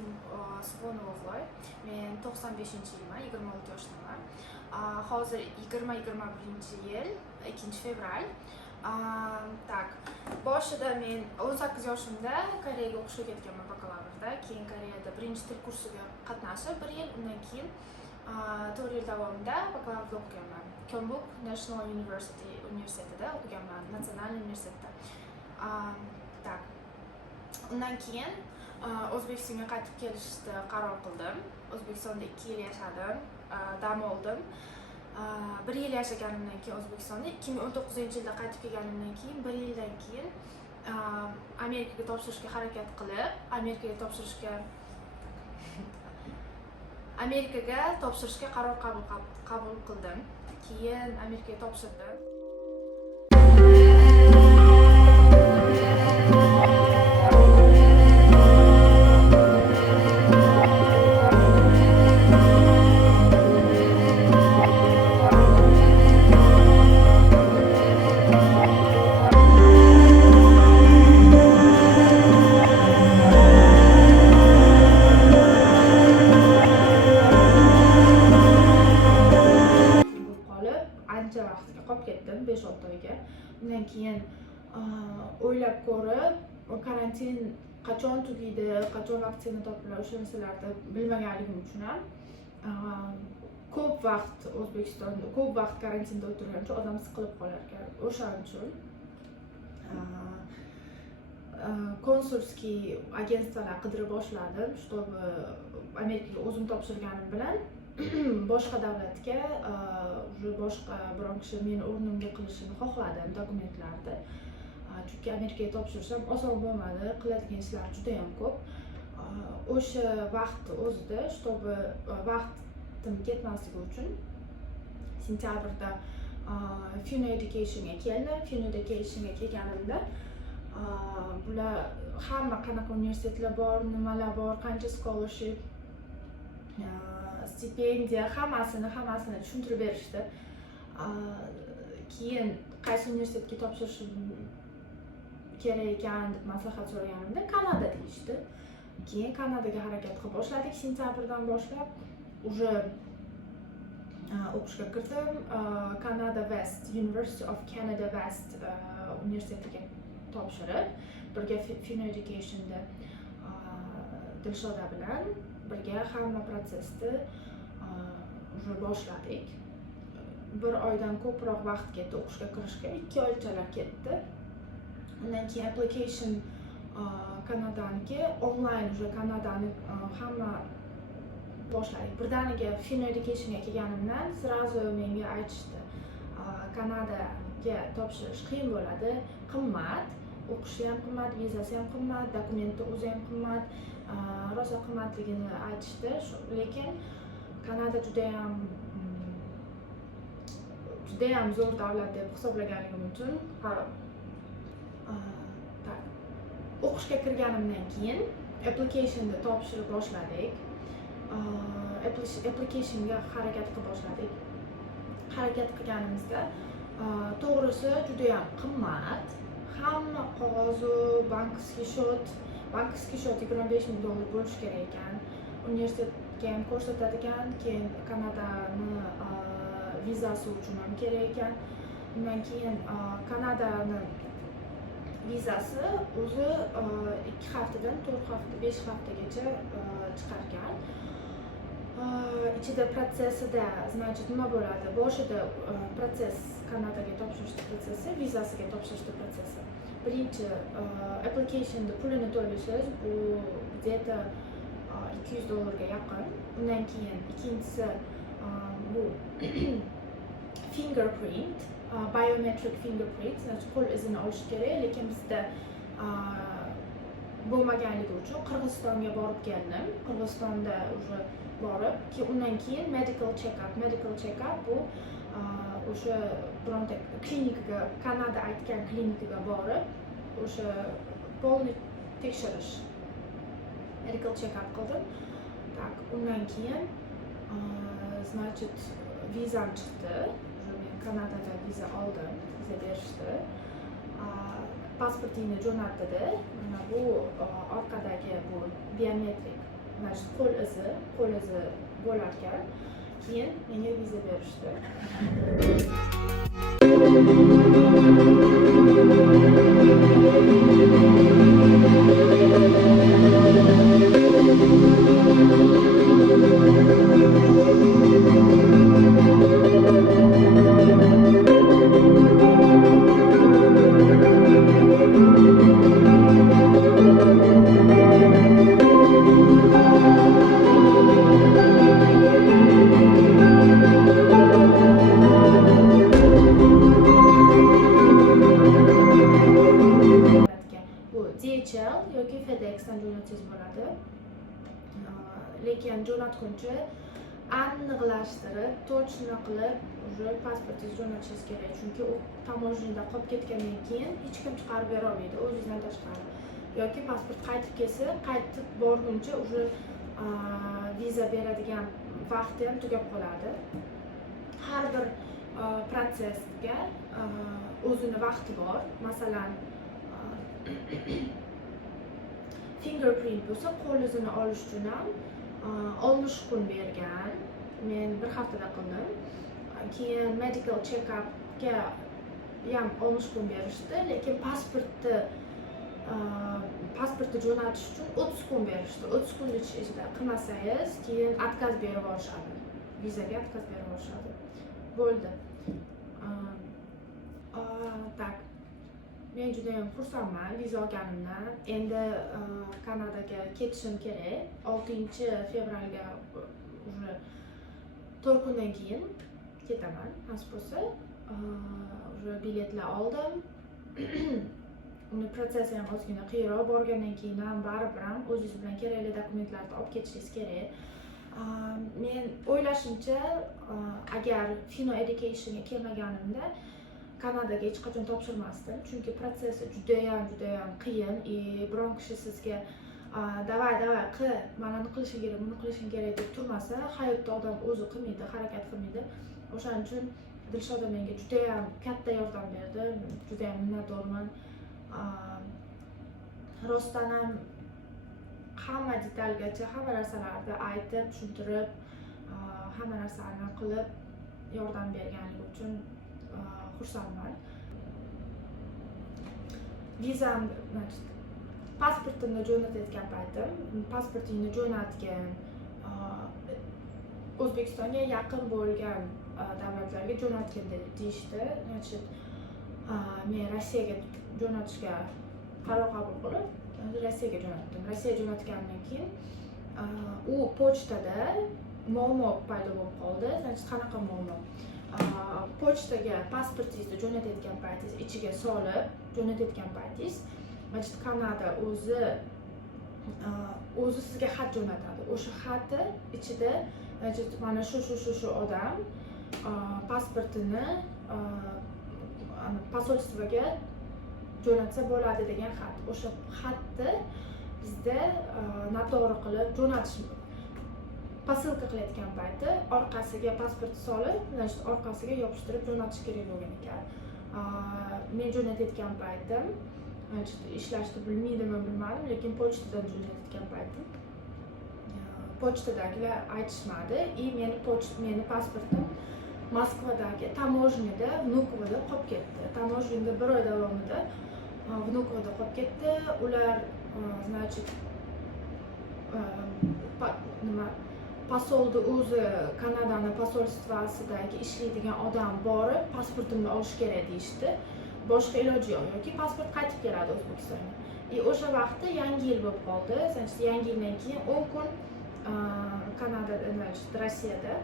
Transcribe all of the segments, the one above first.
ismim Sfonova Vloy. Men 95-yilman, 26 yoshdaman. Hozir 2021-yil 2-fevral. Tak. Boshida men 18 yoshimda Koreyaga o'qishga ketganman bakalavrda. Keyin Koreyada birinchi til kursiga qatnashib 1 yil, undan keyin 4 yil davomida bakalavrda o'qiganman. Kyongbuk National universitetida o'qiganman, natsional universitetda. Tak. Undan keyin O'zbekistonga qaytib kelishni qaror qildim. O'zbekistonda 2 yil yashadim, dam oldim. 1 yil yashaganimdan keyin O'zbekistonda 2019-yilda qaytib kelganimdan keyin 1 yildan keyin Amerikaga topshirishga harakat qilib, Amerikaga topshirishga qaror qabul qildim. Keyin Amerikaga topshirdim. Ancha vaqtga qolib ketdim, 5-6 oyga. Undan keyin o'ylab ko'rib, karantin qachon tugaydi, qachon vaksina topiladi, o'sha narsalarni bilmaganligim uchun ham ko'p vaqt karantinda o'tirgan uchun odam siqilib qolar ekan. O'shaning uchun konsulskiy agentstvalar qidira boshladim, чтобы Amerikaga o'zim topshirganim bilan boshqa davlatga boshqa biron kishi meni o'rnimga qilishini xohladim dokumentlarni. Chunki Amerikaga topshirish ham oson bo'lmadi, qiladigan ishlar juda ham ko'p. O'sha vaqt o'zida, чтобы vaqtim ketmasligi uchun sentyabrda Funo Educationga keldim. Funo Educationga kelganimda bular hamma qanaqa universitetlar bor, nimalar bor, qancha scholarship, stipendiya, hammasini tushuntirib berishdi. Keyin qaysi universitetga topshirishim kerak ekan deb maslahat so'raganimda Kanada deyishdi. Keyin Kanadaga harakat qilib boshladik. Sentyabrdan boshlab уже o'qishga kirdim. Canada West, University of Canada West universitetiga topshirib, birga Funo Educationda Dilshoda bilan birga hamma protsessni boshladik. 1 oydan ko'proq vaqt ketdi o'qishga kirishga, 2 oychalar ketdi. Undan keyin application Kanadaniki onlayn Kanadani hamma boshladik. Birdaniga Funo Educationga kelganimdan sразу menga aytishdi, Kanadaga topshirish qiyin bo'ladi, qimmat, o'qishi ham qimmat, vizasi ham qimmat, dokumenti o'zi ham qimmat, rosa qimmatligini aytishdi. Lekin Kanada juda ham zo'r davlat deb hisoblaganligim uchun o'qishga kirganimdan keyin applicationni topshirib boshladik. Applicationga harakat qilib boshladik. Harakat qilganimizda to'g'risi juda ham qimmat. Hamma qog'ozi, bankovskiy счет $25,000 bo'lishi kerak ekan. Universitetga ham ko'rsatadigan, keyin Kanadani vizasi uchun ham kerak ekan. Undan keyin Kanadani vizasi o'zi 2 haftadan 4 hafta, 5 haftagacha chiqargan. Ichida protsessida, значит, nima bo'ladi? Boshida protsess, Kanadaga topshirish protsessi, vizasiga topshirish protsessi. Birinchi applicationda pulini to'laysiz, bu где-то $200 ga yaqin. Undan keyin ikkinchisi bu fingerprint, biometric fingerprint, qo'l izini olish kerak, lekin bizda bo'lmaganligi uchun Qirg'izistonga borib keldim. Qirg'izistonda уже borib, undan keyin medical check-up bu o'sha bironta klinikaga, Kanada aytgan klinikaga borib, o'sha polniy tekshirish, medical check-up qildim. Tak, undan keyin значит, vizam chiqdi. Men Kanadaga viza oldim, viza berishdi. Pasportingni jo'natdi. Mana bu orqadagi bu biometrik значит qo'l izi bo'lar ekan. Keyin menga viza berishdi. Bu DHL yoki FedEx'dan jo'natsangiz bo'ladi. Lekin jo'natguncha aniqlashtirib, точно qilib уже pasportingizni jo'natishingiz kerak. Chunki u tamojenada qolib ketgandan keyin hech kim chiqarib bera olmaydi o'zingizdan tashqari. Yoki pasport qaytib kelsa, qaytib borguncha уже viza beradigan vaqti ham tugab qoladi. Har bir protsesga o'zini vaqti bor. Masalan, fingerprint bo'lsa, qo'l izini olish uchun ham 60 kun bergan. Men bir haftada qildim. Keyin medical check-upga ham 60 kun berishdi, lekin pasportni jo'natish uchun 30 kun berishdi. 30 kun ichida qilmasangiz, keyin отказ berib yuborishadi. Vizaga отказ berib yuborishadi. Bo'ldi. Tak. Men juda ham xursandman viza olganimdan. Endi Kanadaga ketishim kerak. 6-fevralga уже 4 kundan keyin ketaman. Nasib bo'lsa, уже biletlar oldim. Uni protsessi ham ozgina qiyinroq. Borgandan keyin ham baribir ham o'zingiz bilan kerakli dokumentlarni olib ketishingiz kerak. Men o'ylashimcha, agar Fino Educationga kelmaganimda Kanadaga hech qachon topshirmasdim, chunki protsessi juda ham qiyin. Biron kishi sizga davay qil, mana buni qilishing kerak, buni qilishing kerak deb turmasa, hayotda odam o'zi qilmaydi, harakat qilmaydi. O'shaning uchun Dilshoda menga juda ham katta yordam berdi. Juda ham minnatdorman. Rostdan ham hamma detalgacha, hamma narsalarni aytib, tushuntirib, hamma narsani qilib yordam berganligi uchun xursandman. Vizam, pasportimni jo'natayotgan paytim, pasportingni jo'natgan O'zbekistonga yaqin bo'lgan davlatlarga jo'natgan deyishdi. Men Rossiyaga jo'natishga qaror qabul qilib, Rossiyaga jo'natdim. Rossiyaga jo'natgandan keyin u pochtada muammo paydo bo'lib qoldi. Qanaqa muammo? Pochtaga pasportingizni jo'natayotgan paytingiz ichiga solib jo'natayotgan paytingiz, Kanada o'zi sizga xat jo'natadi. O'sha xatni ichida mana shu odam pasportini posolstvoga jo'natsa bo'ladi degan xat. O'sha xatni bizda noto'g'ri qilib jo'natish, posilka qilayotgan payti orqasiga pasport solib, orqasiga yopishtirib jo'natish kerak bo'lgan ekan. Men jo'natayotgan paytim ishlashni bilmadim, lekin pochtadan jo'natayotgan paytim pochtadagilar aytishmadi. Meni pasportim Moskvadagi tamojenada Vnukovada qolib ketdi. Tamojenada 1 oy davomida Vnukovada qolib ketdi. Ular posolni o'zi, Kanadani posolstvosidagi ishlaydigan odam borib pasportimni olish kerak deyishdi. Boshqa iloji yo'q, yoki pasport qaytib keladi O'zbekistonga. O'sha vaqtda yangi yil bo'lib qoldi. Yangi yildan keyin 10 kun Kanadada, Rossiyada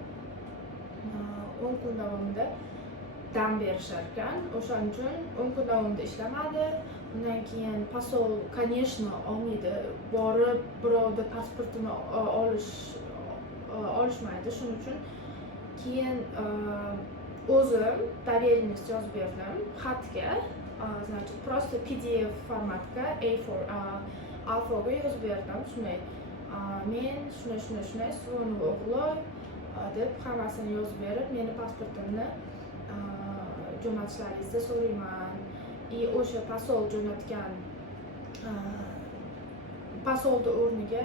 10 kun davomida dam berishar ekan. O'shaning uchun 10 kun davomida ishlamadi. Undan keyin posol, конечно, olmaydi. Borib birovni pasportini olishmaydi. Shuning uchun keyin o'zim доверенность yozib berdim xatga. Просто PDF formatga A4 ga yozib berdim. Shunday men shunday Svonov o'g'li deb hammasini yozib berib, meni pasportimni jo'natishlaringizni so'rayman. O'sha posol jo'natgan posolni o'rniga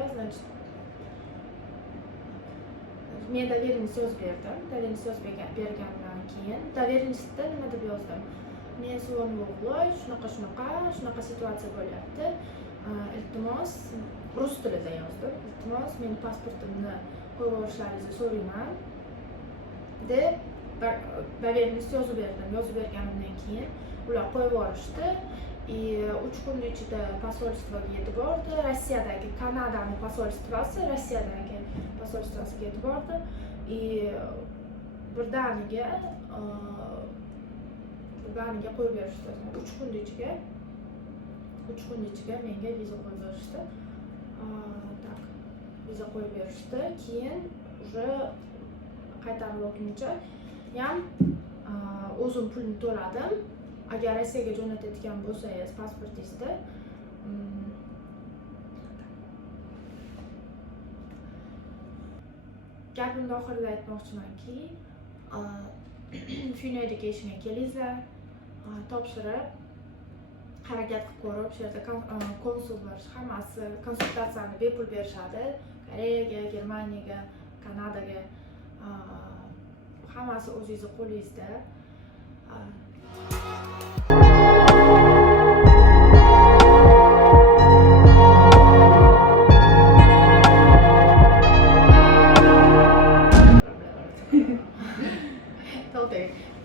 men dovereniya so'z berdim. Dovereniya so'z bergandan keyin dovereniyada nima deb yozdim? Men sevimli o'g'loy, shunaqa situatsiya bo'lyapti. Iltimos, rus tilida yozdim. Iltimos, meni pasportimni qo'yib yuborishlaringizni so'rayman deb dovereniya yozib berdim. Yozib berganimdan keyin ular qo'yib yuborishdi. 3 kun ichida posolstvoga yetib bordi. Rossiyadagi Kanadani posolstvosi, Rossiyadagi posolstvosiga yetib bordi. Birdaniga qo'yib berishdi. 3 kun ichiga menga viza qo'yib berishdi. Viza qo'yib berishdi. Keyin уже qaytarib olguncha ham o'zim pulni to'ladim. Agar Rossiyaga jo'natadigan bo'lsangiz pasportingizda gapimni oxirida aytmoqchimanki, Funeral Educationga kelinglar, topshirib harakat qilib ko'rib, shu yerda konsullar hammasi konsultatsiyani bepul berishadi. Koreyaga, Germaniyaga, Kanadaga hammasi o'zingizni qo'lingizda.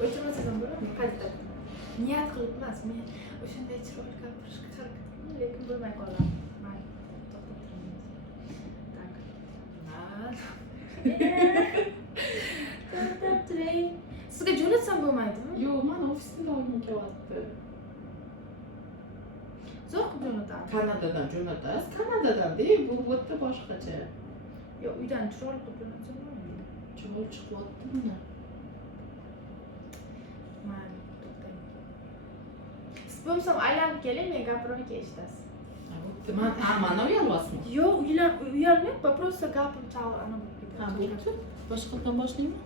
O'chirmasam bo'ladimi? Qayta. Niyat qilib emas, men o'shanday chiroyli gapirishga harakat qildim, lekin bo'lmay qoldi. Mayli, to'xtab turamiz. Tak. To'xtab turay. Sizga jo'natsam bo'lmaydimi? Yo'q, men ofisda olgim kelyapti. Zo'r qilib jo'natadi. Kanadadan jo'natasiz. Kanadadan-da, bu yerda boshqacha. Yo'q, uydan chiroyli qilib jo'natsam bo'lmaydi. Chiroyli chiqyapti mana. Mayli, to'xtang. Siz bo'lmasam aylanib keling, men gapirib eshitasiz. Mana uyalyapsizmi? Yo'q, uyalmayapman, просто gapim chalg'ib ana bu. Ha, bo'pti. Boshqadan boshlaymi?